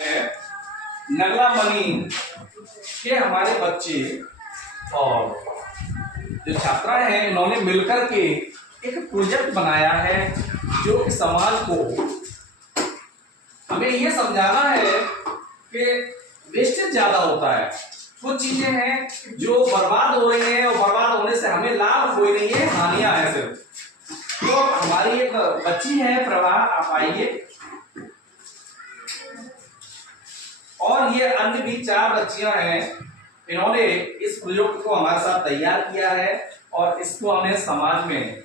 है नगला मनी के हमारे बच्चे और जो छात्रा हैं इन्होंने मिलकर के एक प्रोजेक्ट बनाया है जो कि समाज को हमें ये समझाना है कि वेस्टेज ज्यादा होता है। कुछ चीजें हैं जो बर्बाद हो रही हैं और बर्बाद होने से हमें लाभ कोई नहीं है, हानियां हैं सिर्फ। तो हमारी एक बच्ची है प्रभा, आप आइए। और ये अन्य भी 4 बच्चियां हैं, इन्होंने इस प्रोजेक्ट को हमारे साथ तैयार किया है और इसको हमें समाज में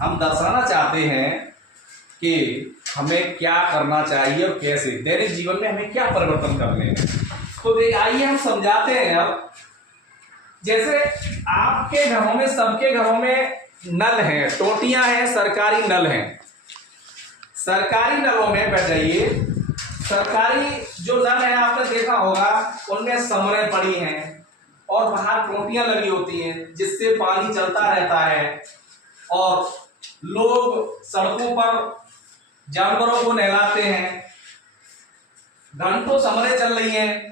हम दर्शाना चाहते हैं कि हमें क्या करना चाहिए और कैसे दैनिक जीवन में हमें क्या परिवर्तन करने हैं। तो आइए हम समझाते हैं। अब जैसे आपके घरों में, सबके घरों में नल हैं, टोटियां हैं, सरकारी नल हैं। सरकारी नलों में बैठ जाइए। सरकारी जो नल है आपने देखा होगा, उनमें समरें पड़ी हैं और बाहर टोटियां लगी होती हैं जिससे पानी चलता रहता है। और लोग सड़कों पर जानवरों को नहलाते हैं, घंटों समरें चल रही हैं।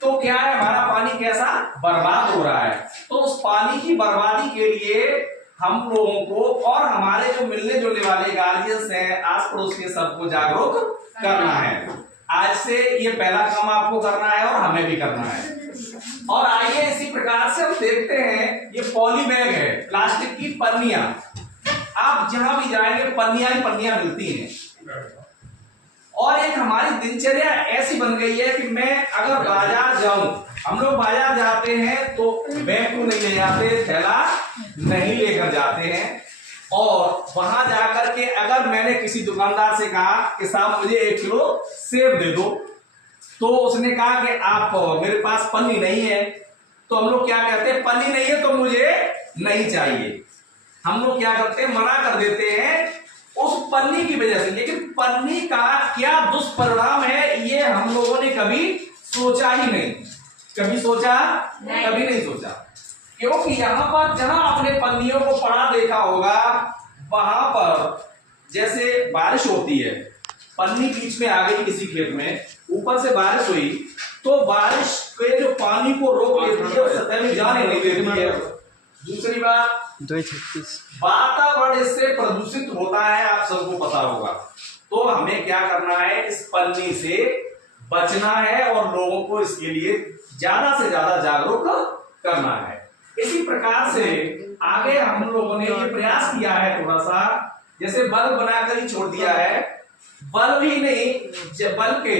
तो क्या है, हमारा पानी कैसा बर्बाद हो रहा है। तो उस पानी की बर्बादी के लिए हम लोगों को और हमारे जो मिलने जुलने वाले गार्जियंस हैं, आस पड़ोस के सबको जागरूक करना है। आज से ये पहला काम आपको करना है और हमें भी करना है। और आइए इसी प्रकार से हम देखते हैं, ये पॉली बैग है, प्लास्टिक की पन्नियां। आप जहां भी जाएंगे पन्नियां ही पन्नियां मिलती हैं। और एक हमारी दिनचर्या ऐसी बन गई है कि मैं अगर बाजार जाऊं, हम लोग बाजार जाते हैं तो बैग को नहीं ले जाते, थैला नहीं लेकर जाते हैं। और वहां जाकर के अगर मैंने किसी दुकानदार से कहा कि साहब मुझे 1 किलो सेब दे दो, तो उसने कहा कि आप मेरे पास पन्नी नहीं है। तो हम लोग क्या कहते हैं, पन्नी नहीं है तो मुझे नहीं चाहिए। हम लोग क्या करते हैं, मना कर देते हैं उस पन्नी की वजह से। लेकिन पन्नी का क्या दुष्परिणाम है ये हम लोगों ने कभी सोचा ही नहीं। कभी सोचा नहीं। कभी नहीं सोचा, क्योंकि यहां पर जहां आपने पन्नियों को पड़ा देखा होगा, वहां पर जैसे बारिश होती है, पन्नी बीच में आ गई किसी खेत में, ऊपर से बारिश हुई तो बारिश के जो पानी को रोक लेती है, सतह में जाने नहीं देती है। दूसरी बात, 236 वातावरण इससे प्रदूषित होता है, आप सबको पता होगा। तो हमें क्या करना है, इस पन्नी से बचना है और लोगों को इसके लिए ज्यादा से ज्यादा जागरूक करना है। इसी प्रकार से आगे हम लोगों ने ये प्रयास किया है, थोड़ा सा जैसे बल्ब बनाकर ही छोड़ दिया है। बल्ब ही नहीं, बल्ब के